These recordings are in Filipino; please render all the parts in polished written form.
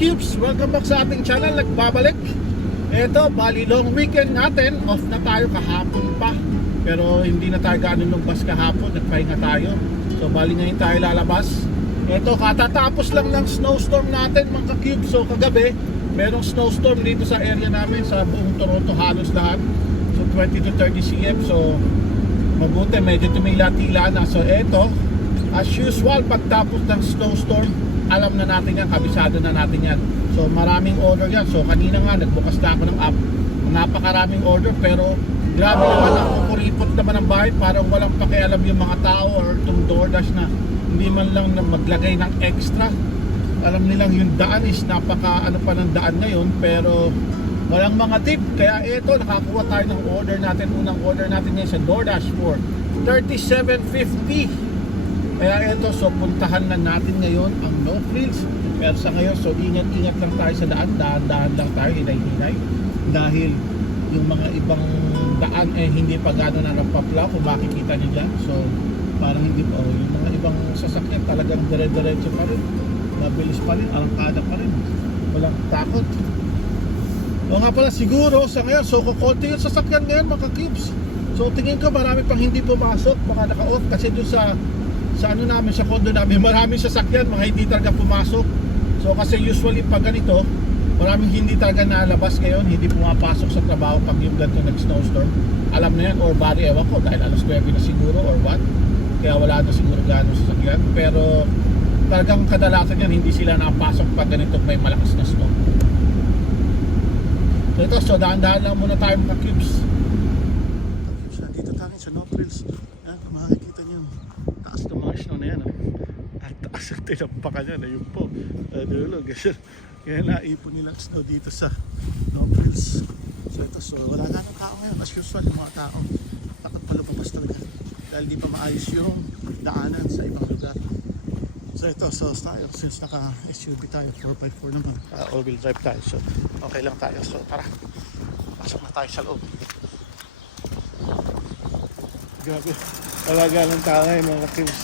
Cubes, welcome back sa ating channel. Nagbabalik. Ito, bali long weekend natin. Off na tayo kahapon pa. Pero hindi na tayo gano'n lumbas kahapon. Nagpahinga tayo. So bali ngayon tayo lalabas. Ito, katatapos lang ng snowstorm natin mga Cubes. So kagabi, merong snowstorm dito sa area namin. Sa buong Toronto halos lahat. So 20 to 30 cm. So mabuti, medyo tumila-tila na. So ito, as usual, pagtapos ng snowstorm, alam na natin yan, kabisado na natin yan. So maraming order yan. So kanina nga nagbukas na ako ng app, napakaraming order, pero grabe naman ang kuripot naman ng bahay. Parang walang pakialam yung mga tao or itong DoorDash na hindi man lang na maglagay ng extra. Alam nilang yung daan is napaka ano pa ng daan ngayon, pero walang mga tip. Kaya ito, nakakuha tayo ng order natin. Unang order natin ngayon sa DoorDash for $37.50. Kaya ito, so puntahan na natin ngayon ang No Frills. Pero sa ngayon, so ingat-ingat lang tayo sa daan. Dahan-dahan lang tayo, hinay-hinay. Dahil yung mga ibang daan hindi pa gano'n na nagpapla kung makikita nyo dyan. So parang hindi pa, yung mga ibang sasakyan talagang dire-diretso pa rin. Mabilis pa rin, arangkada pa rin. Walang takot. O nga pala, siguro sa ngayon, so kukunti yung sasakyan ngayon mga Cubes. So tingin ko marami pang hindi pumasok, baka naka-off kasi doon sa ano namin, sa condo namin, maraming sasakyan, mga hindi talaga pumasok. So kasi usually pag ganito, maraming hindi talaga nalabas ngayon, hindi pumapasok sa trabaho pag yung ganito nag-snowstorm. Alam na yan, or bari ewan ko, dahil alas 9 na siguro or what. Kaya wala na siguro gano'ng sasakyan. Pero talagang kadalasan yan, hindi sila nakapasok pag ganito may malakas na snow. So ito, so dahan-dahan lang muna tayo mga Cubes. Nandito tayo sa No Frills. Yan, makikita nyo taas ng mga snow na yan, at taas ang tinampakan yan, ayun po, dulo, kaya naipon nilang snow dito sa No Frills. So ito, so wala na ng tao ngayon, as usual yung mga tao takot pa lumabas talaga dahil di pa maayos yung daanan sa ibang lugar. So ito, so tayo, since naka SUV tayo, 4x4 naman, all wheel drive tayo, so okay lang tayo. So tara, pasok na tayo sa loob. Grabe, alaga ng tao ngayon mga Cubes.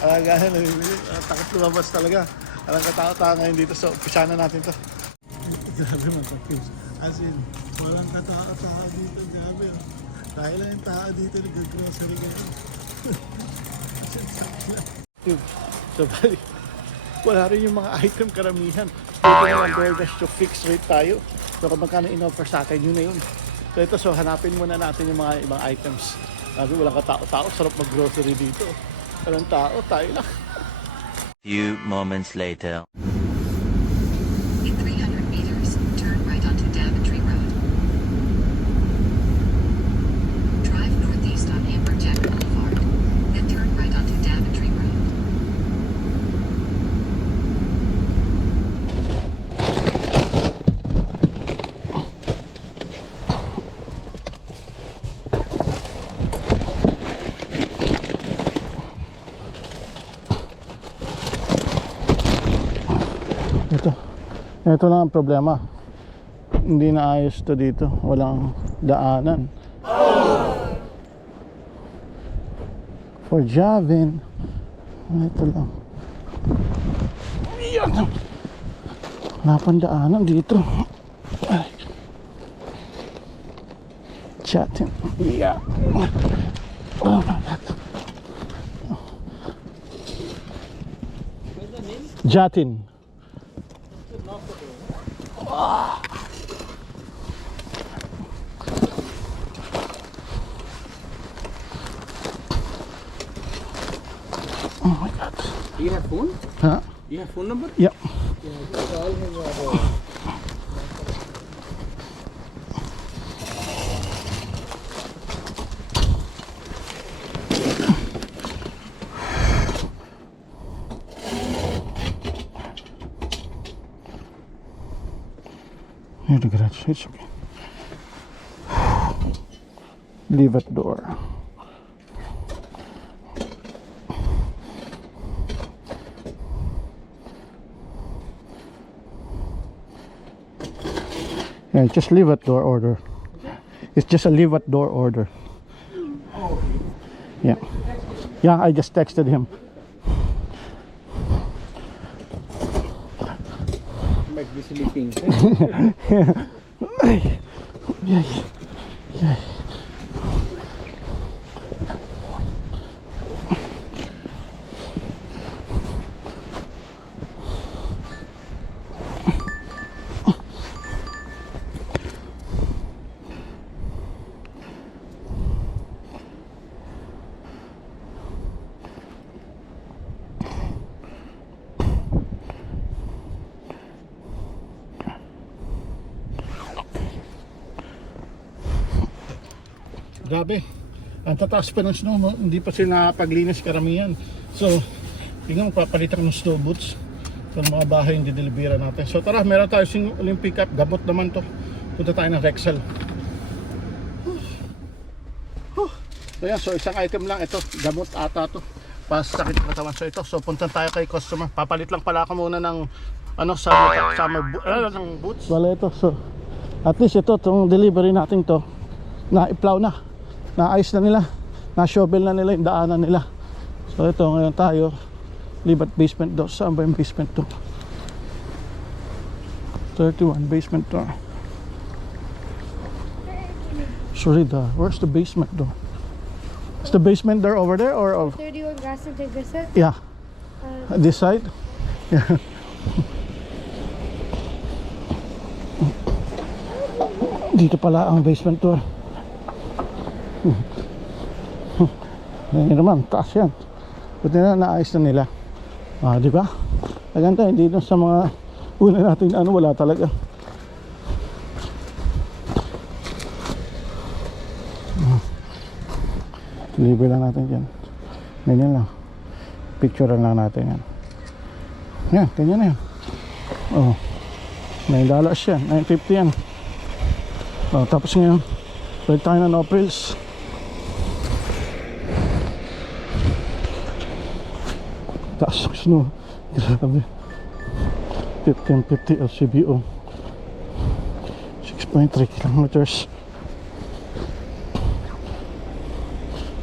Alaga na namimili. Takot lumabas talaga. Alang katao-tao ngayon dito sa umpisa na natin to. Grabe mga Cubes. As in, walang katao-tao dito. Grabe. Dahil lang yung tao dito nag-grocery ngayon. So bali, wala rin yung mga item karamihan. Dito na lang DoorDash to fix rate tayo. So kung magkano in-offer sa atin, yun na yun. So ito, so hanapin muna natin yung mga ibang items. Sabi, walang katao-tao, sarap mag-grocery dito. Walang tao, tayo lang. Few moments later. In 300 meters, turn right onto Daventry Road. Drive northeast on Amberjack Boulevard, then turn right onto Daventry Road. Ito lang ang problema. Hindi na ayos to dito. Walang daanan. For Javin. Ito lang. Yan. Wala pang daanan dito. Ay. Chatin. Yeah. Oh my God. Jatin. Oh my God. Do you have phone? Huh? Do you have phone number? Yep. Yeah, just call him. Near the garage. It's okay. Leave at door. Yeah, just leave at door order. It's just a leave at door order. Yeah. Yeah, I just texted him. might be sleeping. Ay. Yay. Yay. Grabe, ang tataas pa ng snow, no? Hindi pa sila paglinis karamihan. So, tingnan mo, papalitan ng snow boots sa mga bahay yung didelibera natin. So tara, meron tayo uling pick up, gamot naman to. Punta tayo ng Rexall. So yan, so isang item lang ito, gamot ata to, para sa sakit ng katawan. So ito, so punta tayo kay customer. Papalit lang pala ako muna ng summer boots. Wala ito, so at least ito, itong delivery natin to, na-iplaw na. Naayos na nila, na-shovel na nila yung daanan nila. So ito, ngayon tayo libat basement door. Saan ba yung basement door? 31 basement door. Sorry, where's the basement door? Is the basement door over there or 31 Grasset de Grasset? yeah, this side? Yeah. Dito pala ang basement door. Ngayon naman, taas yan. Buti na naayos na nila. Di ba? Maganda, hindi dun sa mga una natin wala talaga. Deliver lang natin dyan. Ganyan lang. Picturean lang natin yan. Yan, ganyan na yan. Oh, $9 yan, $9.50 yan. Tapos ngayon, balik tayo ng Aprils. Taas ng snow. Grabe. 1550 LCBO. 6.3 kilometers.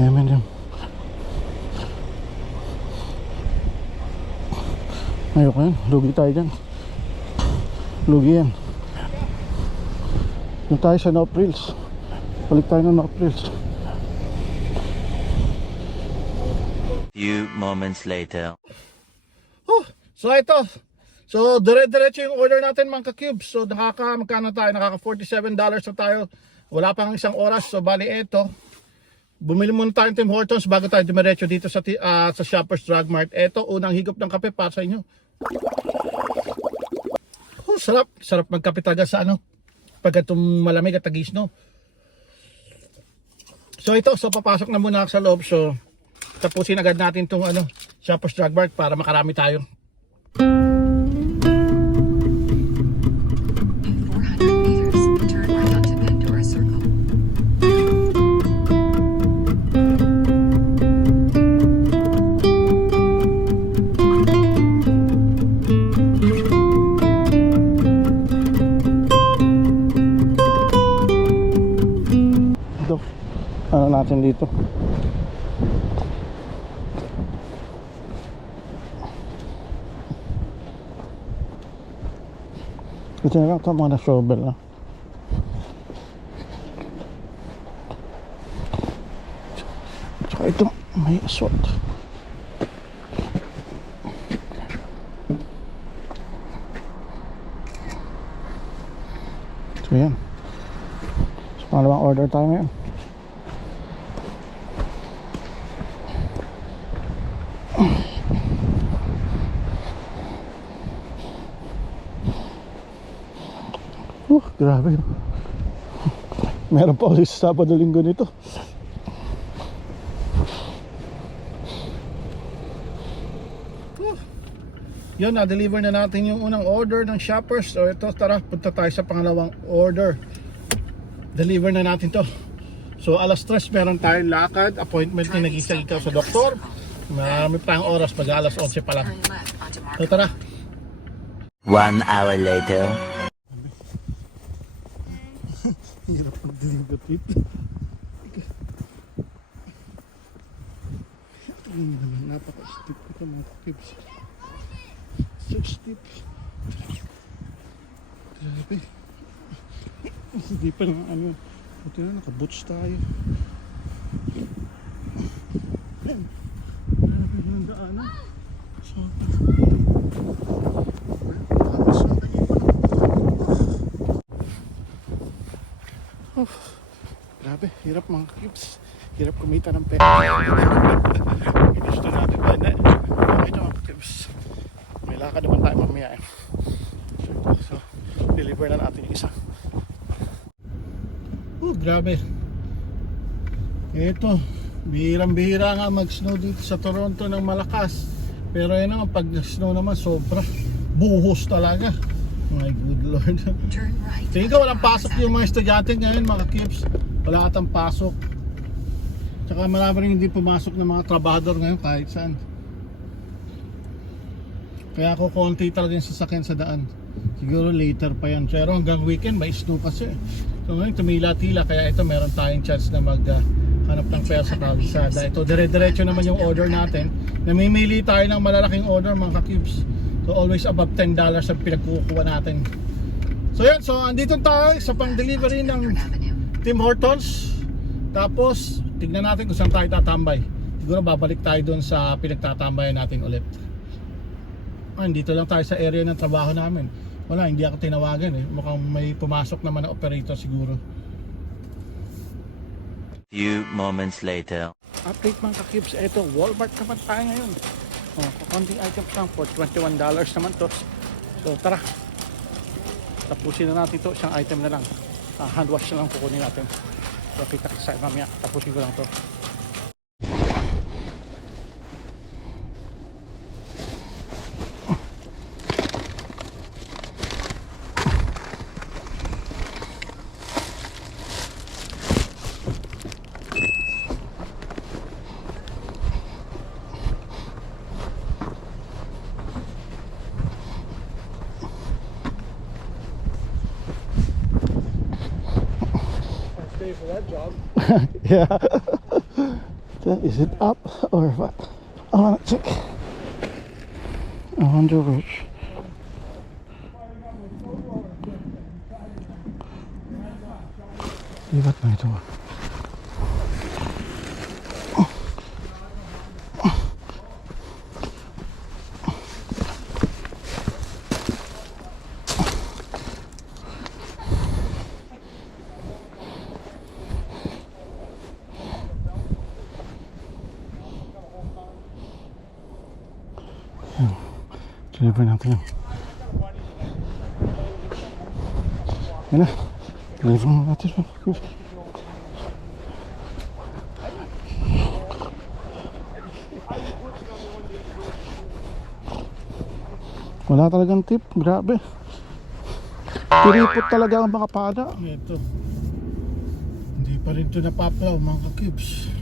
Yaman yun. Ayoko yan. Lugi tayo dyan. Lugi yan. Doon tayo sa Aprils. Balik tayo ng Aprils. Few moments later. So ito. So dire-diretso yung order natin mga ka-cubes. So magkano tayo? Nakaka $47 na tayo. Wala pang isang oras. So bali ito. Bumili muna tayo ng Tim Hortons bago tayo dumiretso dito sa Shoppers Drug Mart. Ito, unang higop ng kape para sa inyo. Sarap. Sarap magkape talaga sa pagka malamig at tagis, no? So ito, so papasok na muna ako sa loob. So tapusin agad natin itong Shoppers Drug Mart para makarami tayo. In 400 meters, turn right onto Pandora Circle. Ito, natin dito. Ito na lang ito, mga na-shovel na. Tsaka ito, may aswat. So yan. So pangalawang order tayo ngayon. Grabe. Meron pa ulit sa Sabado Linggo nito. Yun, na-deliver na natin yung unang order ng Shoppers. So ito, tara, punta tayo sa pangalawang order. Deliver na natin to. So alas 3 meron tayong lakad, appointment na nag-isa ikaw sa doktor. Marami pa ang oras, pag alas 11 pa lang. Turn left onto Market. So tara. 1 hour later. Hirap mag-deliver trip. Napaka-steep ito mga tips. So steep. Grabe. Hindi pa na ano. Buti na nakaboots tayo. Ayan. Grabe yung daanan. So, tapos na tayo pa. Oh, grabe, hirap mga kips. Hirap kumita ng pera. Ginusto natin ba? Okay na mga kips. May lakad naman tayo mamaya. So, deliver na natin yung isa. Oh, grabe. Ito, bihirang-bihira nga mag-snow dito sa Toronto ng malakas. Pero yun naman, pag snow naman, sobra. Buhos talaga. My good Lord. Turn right. Tingin ko walang pasok yung mga estudyante ngayon, mga kids. Wala atang pasok. Tsaka marami rin hindi pumasok ng mga trabahador ngayon kahit saan. Kaya ako konti talaga yung sasakyan sa daan. Siguro later pa yan. Pero hanggang weekend may snow kasi. So ngayon tumila-tila, kaya ito meron tayong chance na maghanap ng pera sa kalsada. Ito dire-diretso naman yung order natin. Namimili tayo ng malalaking order mga kakibs. So always above $10 ang pinagkukuha natin. So yan, so andito tayo sa pang-delivery ng Tim Hortons. Tapos tignan natin kung saan tayo tatambay. Siguro babalik tayo doon sa pinagtatambayan natin ulit. Dito lang tayo sa area ng trabaho namin. Wala, hindi ako tinawagan eh. Mukhang may pumasok naman na operator siguro. Few moments later. Update mga kakibs, eto Walmart naman tayo ngayon. Konting items lang for $21 naman to. So tara, tapusin na natin to. Isang item na lang, hand wash na lang kukunin natin. So kita sa mamaya, tapusin ko lang to. For that job. Yeah. Is it up or what? I wanna check. I wonder which. Libat na ito. Deliver natin yun. Yan na. Deliver natin yun. Wala talagang tip. Grabe. Piripot talaga ang mga pada. Ito. Hindi pa rin ito napaplaw mga kakibs.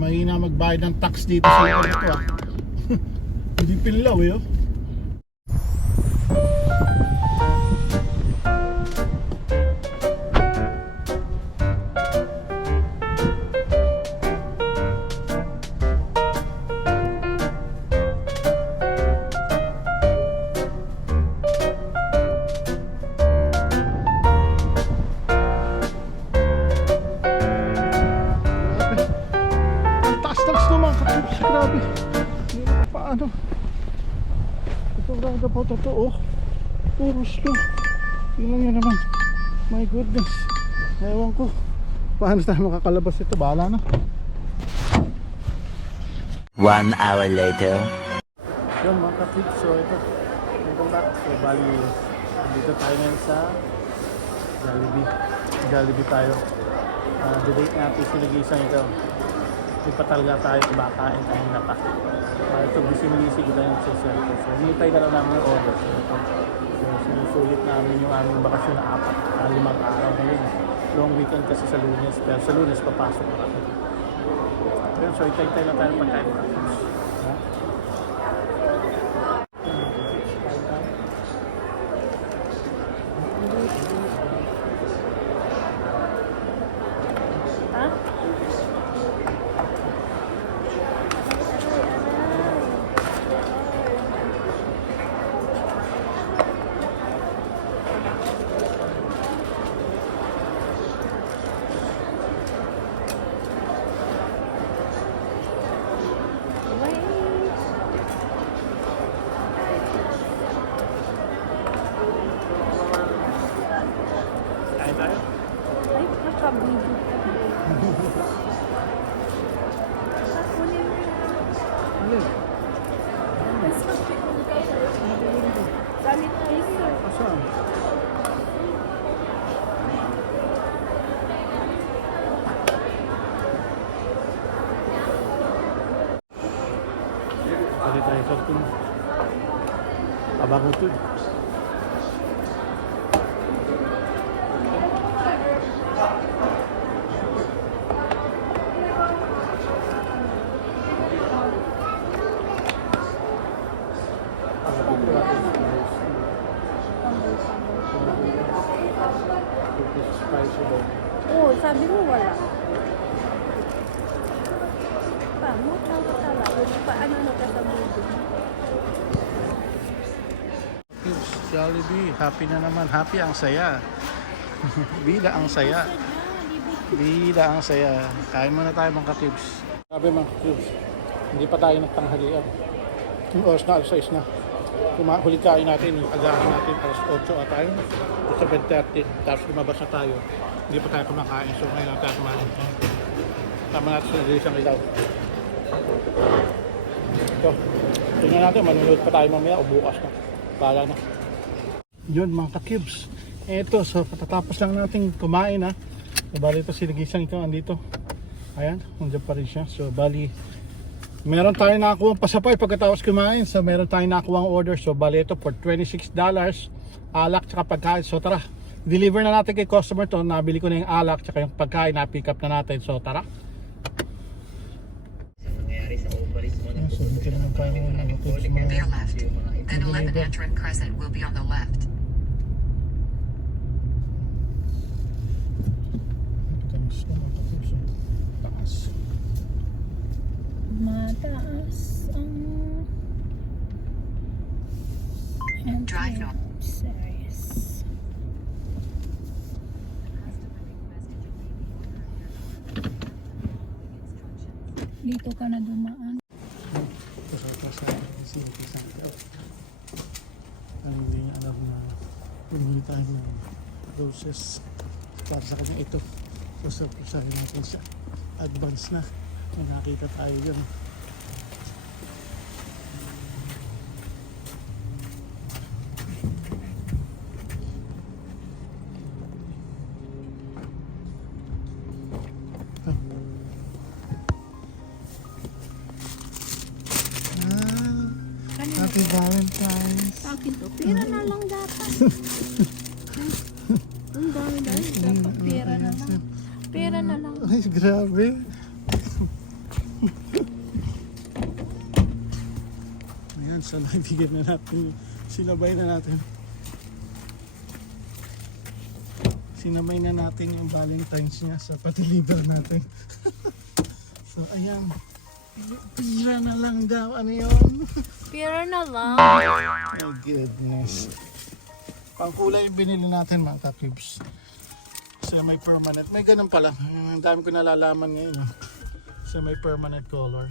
Mahina magbayad ng tax dito sa lugar ito ah. Hindi pinlaw eh oh. Grabe, hindi na paano. Ito rada po totoo. Puro slow. Tingnan nyo naman. My goodness. Ewan ko paano tayo makakalabas ito. Bahala na. 1 hour later. Yun mga ka-kids. So ito, welcome back. So bali, dito tayo ngayon sa Jollibee tayo. The-date natin sinigisan ito. Hindi pa talaga tayo kumakain kanina pa. Ito busy-busy ko tayo sa cellphone. So hinitay ka lang namin yung order. So ito, sinusulit namin yung aming bakasyon na 5 araw ngayon. Long weekend kasi sa Lunes. Pero sa Lunes papasok na kami. So itay-tay lang tayo pagkain mga kids. natin. Abango to. Oo, sabi mo wala. Paano? Tala. Paano na ka sa mundo? Jollibee, happy na naman. Happy ang saya. Bida ang saya. Bida ang saya. Kain muna tayo mga ka-cubes. Sabi mga ka-cubes, hindi pa tayo nagtanghalian. Yung oras na, alas 6 na. Huli kain natin, yung agahan natin, alas 8 at tayo. O 7:30, tapos lumabas na tayo. Hindi pa tayo kumakain, so ngayon lang tayo kumain. Tama natin sa nag-iisang ilaw. Ito, tingnan natin, manunood pa tayo mamaya o bukas na. Bahala na. Yun mga ka-cubes. Eto, so patatapos lang natin kumain ha. So, bali ito sinigisang ito, andito. Ayan, nandiyan pa rin siya. So bali, meron tayo nakakuha pasapay pagkatapos kumain. So meron tayo nakakuha order. So bali ito for $26. Alak tsaka pagkain. So tara, deliver na natin kay customer to. Nabili ko na yung alak tsaka yung pagkain na pick up na natin. So tara. So dito naman tayo Bear left. Then 11 Antrim Crescent will be on the left. Taas. Mataas ang... Drive north. Serious. Dito ka na dumaan. Hindi niya alam na bumili tayo ng roses para sa kanya ito. So surprisahin natin siya. Advance na. May nakita tayo dyan. Happy Valentine's. Sa akin to, pera na lang dapat. Ang dami-dami. Dapat pera na lang. Pera na lang. Ay, grabe. Ayan, so naibigyan na natin. Sinabay na natin. Sinabay na natin yung Valentine's niya sa pa-deliver natin. So, ayan. Pira na lang daw. Ano yun? Pera na lang. Oh goodness. Pangkulay yung binili natin mga ka-cubes. So may permanent. May ganun pala. Ang dami ko nalalaman ngayon. So may permanent color.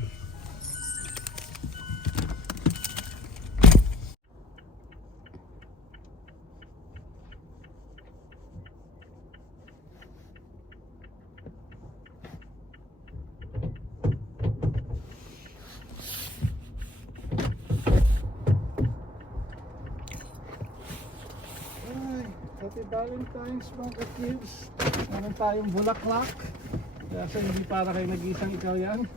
Happy Valentine's mga ka-cubes. Meron tayong bulaklak. Kasi hindi para kayo nag-isang ikaw yan.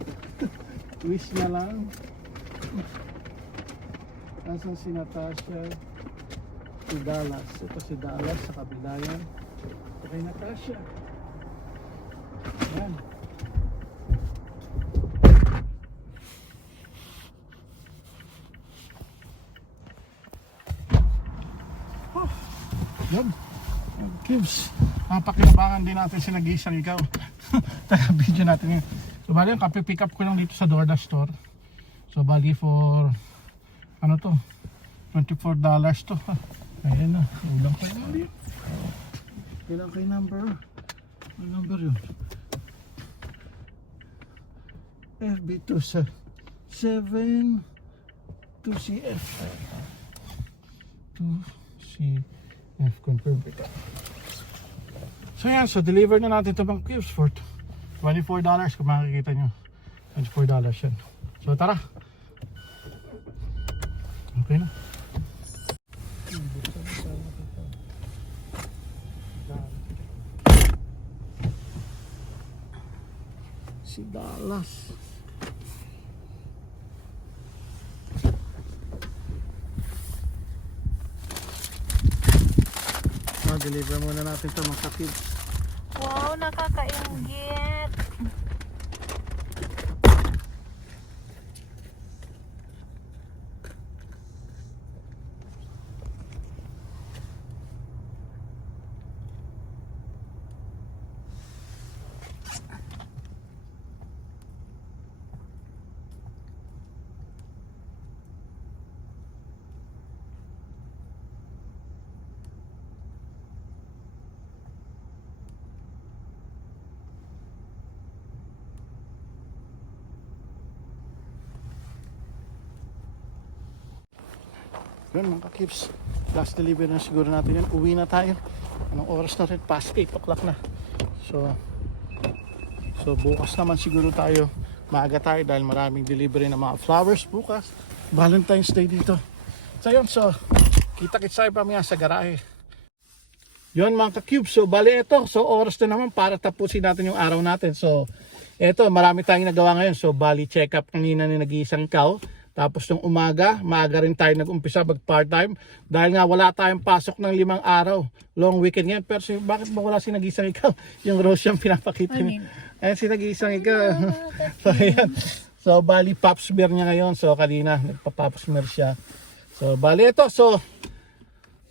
Wish na lang. Nasaan si Natasha? Si Dallas. Ito si Dallas sa kabila yan. Ito kay Natasha. Yan. Yan. Cubes. Pakinabangan din natin si nag-iisang ikaw. Taga video natin yun. So bali yung kape pick up ko lang dito sa DoorDash store. So bali for ano to? $24 to. Ayan na. Ulang pa yun ulit. Kailan kay number? Ano number yun? FB2 sa 7 2CF 2CF confirm pick up. So yan, so deliver na natin ito mga cubes for $24 kung makikita nyo. $24 yan. So tara. Okay na. Si Dallas. deliver muna natin ito mga ka-cubes. Wow, nakakainggit. Yun mga ka-cubes, last delivery na siguro natin yan. Uwi na tayo. Anong oras na rin? Past 8 o'clock na. So bukas naman siguro tayo, maaga tayo dahil maraming delivery ng mga flowers bukas. Valentine's Day dito. So yun, so kita-kits tayo pamaya sa garahe. Yun mga ka-cubes, so bali ito. So oras na naman para tapusin natin yung araw natin. So ito, marami tayong nagawa ngayon. So bali check up kanina ni nag-iisang cow. Tapos nung umaga, maaga rin tayo nag-umpisa mag part-time. Dahil nga wala tayong pasok ng 5 araw. Long weekend yan. Pero bakit ba wala si nag-iisang ikaw? Yung rose yung pinapakita niya. Ayan si nag-iisang ikaw. So ayan. So bali pop smear niya ngayon. So kanina nagpa-pop smear siya. So bali ito. So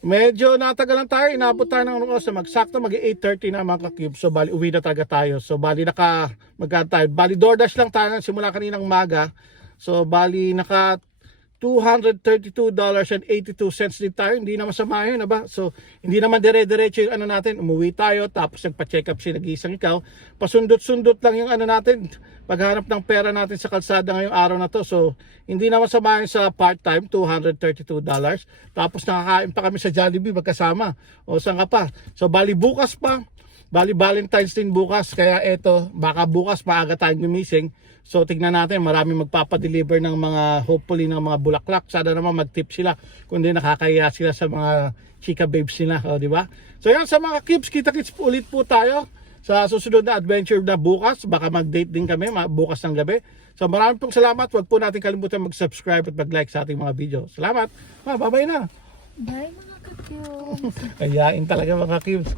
medyo natagalan tayo. Inabot tayo ng oras. Magsakto mag-8:30 na mga ka-cube. So bali uwi na talaga tayo. So bali magkano tayo. Bali DoorDash lang tayo simula kaninang umaga. So bali naka $232.82 din tayo. Hindi na masama yun, ba? So hindi naman dire-diretso yung ano natin. Umuwi tayo tapos nagpa-check up si nag-iisang ikaw. Pasundot-sundot lang yung ano natin. Paghanap ng pera natin sa kalsada ngayong araw na to. So hindi na masama yun sa part-time, $232. Tapos nakakain pa kami sa Jollibee magkasama. O saan ka pa? So bali bukas pa. Bali Valentine's din bukas. Kaya eto, baka bukas maaga tayong gumising. So tignan natin, marami magpapadeliver ng mga, hopefully ng mga bulaklak. Sana naman mag-tip sila, kundi nakakaya sila sa mga chika babes nila, o di ba? So yan sa mga cubes, kita-kits ulit po tayo sa susunod na adventure na bukas. Baka mag-date din kami bukas ng gabi. So maraming pong salamat. Huwag po natin kalimutan mag-subscribe at mag-like sa ating mga video. Salamat. Bye-bye na. Bye mga ka-cubes. Kayain talaga mga cubes.